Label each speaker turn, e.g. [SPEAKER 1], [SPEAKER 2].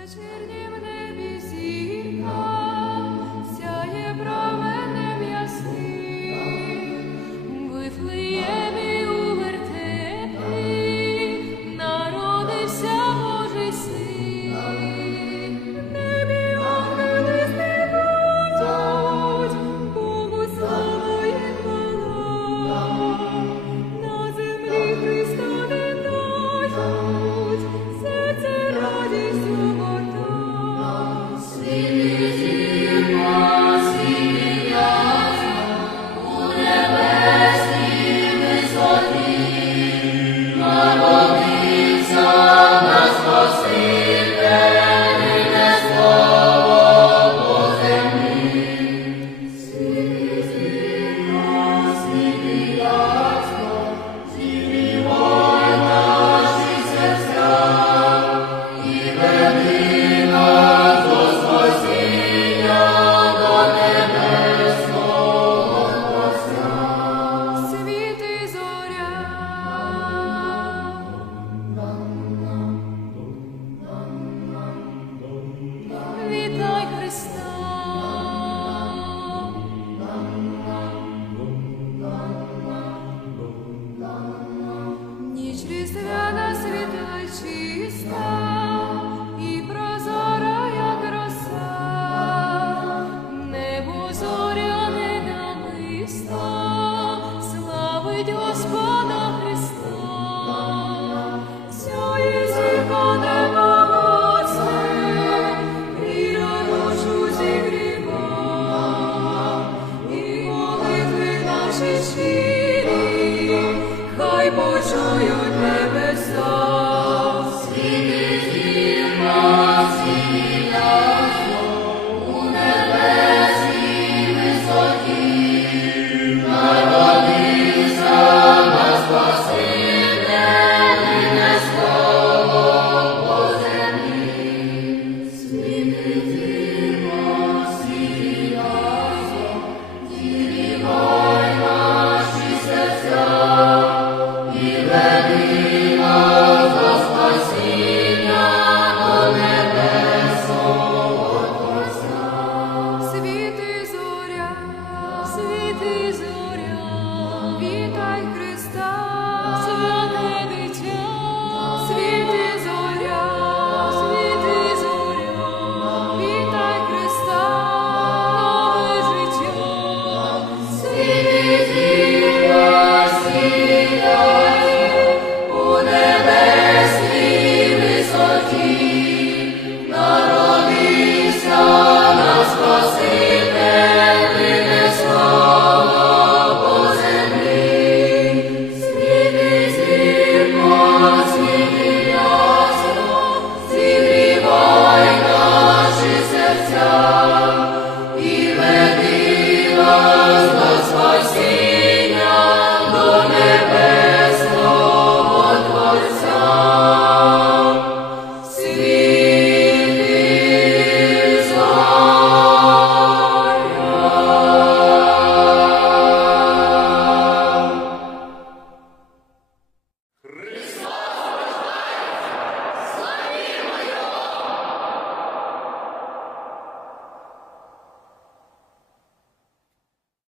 [SPEAKER 1] вечірнім Instagram. Почують небеса.